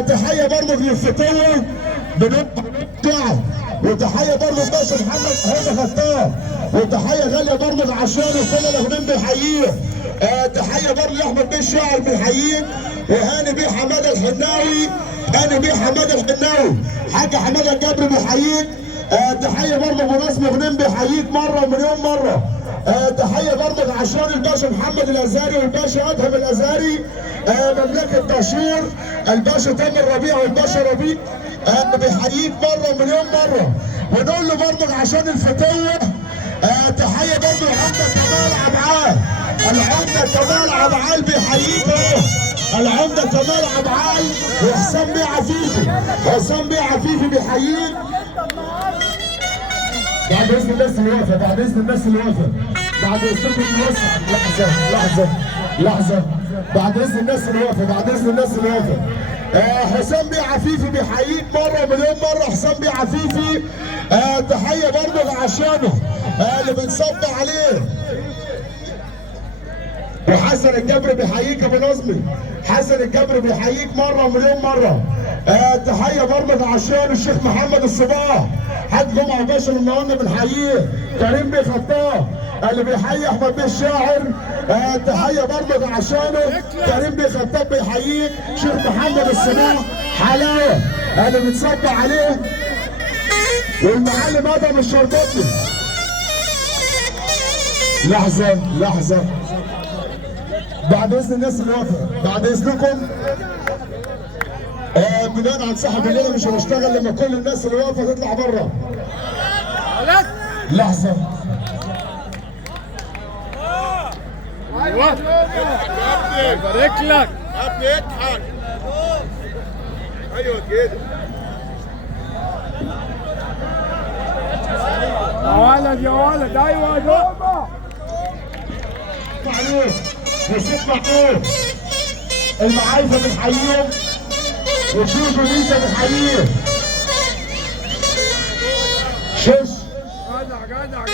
تحيه برضه للفتوه بنقطع، وتحيه برضه لباشا محمد هاني خطاب، وتحيه غاليه برضه لعشان وكل الاغنام بيحييه. تحيه برضه لاحمد بيه الشاعر بيحييه، وهاني بيه حماده الحناوي، هاني بيه حماده الحناوي، حاج حماده الجبري بيحييك. تحيه برضه ابو ناس مغنم بيحييك مره ومليون مره. تحيه برضه لعشان الباشا محمد الازهري والباشا ادهم الازهري، مملكه دهشور، الباشا تامر ربيع والباشا ربيع بيحييك مره ومليون مره. ونقول له برضه عشان الفتوه تحيه برضه العمده كمال عبعال، العمده كمال عبعال بيحييك اهو، العمده كمال عبعال وحسام بيه عفيفي، حسام بيه عفيفي بيحييك. بعد اذن الناس اللي واقفه، بعد اذن الناس اللي واقفه، بعد اذنكم نوسع. لحظه بعد اذن الناس اللي واقفه، بعد اذن الناس اللي واقفه. حسام بيه عفيفي بيحييك مره ومليون مره. حسام بيه عفيفي تحيه برضه لعشانه اللي بنصب عليه. وحسن الجبر بيحييك ابو نظمي، حسن الجبر بيحييك مره ومليون مره. تحيه برضه لعشان الشيخ محمد الصباح، حاج جمعه باشا المهند بنحييه. كريم بيه خطاب اللي بيحيي احمد بيه الشاعر، تحيه برضه لعشانه. كريم بيه خطاب بيحييك. شيخ محمد الصباح حلاوه اللي بتصب عليه، والمعلم ادم الشربطي. لحظه بعد اذن الناس اللي واقفه، بعد اذنكم بناء عن صاحب الليله مش هنشتغل لما كل الناس اللي واقفه تطلع بره. لحظه ايوه يبارك لك يا ابني اضحك. ايوه كده يا ولد ايوه يا بابا. عليه والشيخ محمود المعايفه بنحييهم، وشوشو ليسا بنحييه. شوش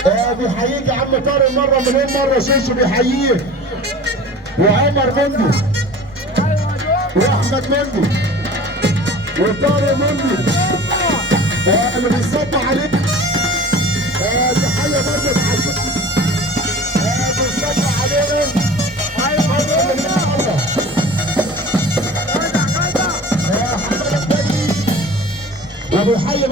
جدع بيحييك يا عم طارق مره مليون مره. شوشو بيحييك، وعمر مندي واحمد مندي وطارق مندي اللي بيصب عليك.